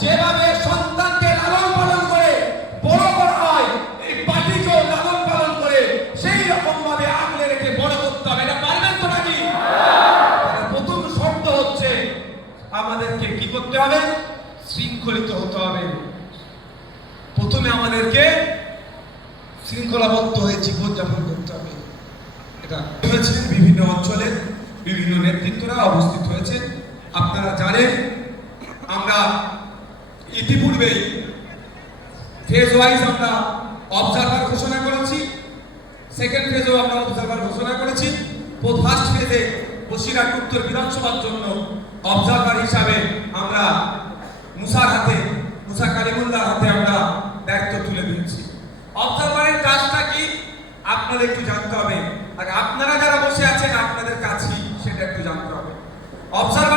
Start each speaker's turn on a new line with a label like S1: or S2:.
S1: যেভাবে সন্তানকে লালন পালন করে বড় করা হয়, এই পার্টিকেও লালন পালন করে সেই রকম ভাবে আগলে রেখে বড় করতে হবে। এটা পারবেন তো নাকি? প্রথম শর্ত হচ্ছে আমাদেরকে কি করতে হবে? শৃঙ্খলিত হতে হবে। প্রথমে আমাদেরকে শৃঙ্খলাবদ্ধ হয়ে জীবনযাপন করতে হবে। এটা হয়েছে বিভিন্ন অঞ্চলে বিভিন্ন নেতৃত্বরা অবস্থিত হয়েছে। আপনারা জানেন ইতিপূর্বেই ফেজ ওয়াইজ আমরা অবজারভার ঘোষণা করেছি সেকেন্ড ফেজেও আমরা অবজারভার ঘোষণা করেছি। ফার্স্ট ফেজে বসিরহাট উত্তর বিধানসভার জন্য অবজারভার হিসাবে আমরা মুসার হাতে, মুসা কালিমুল্লার হাতে আমরা দায়িত্ব তুলে দিয়েছি। অবজারভারের কাজটা কি? আপনাদের একটু জানতে হবে। আর আপনারা যারা বসে আছেন, আপনাদের কাছেই সেটা একটু জানতে হবে। অবজারভার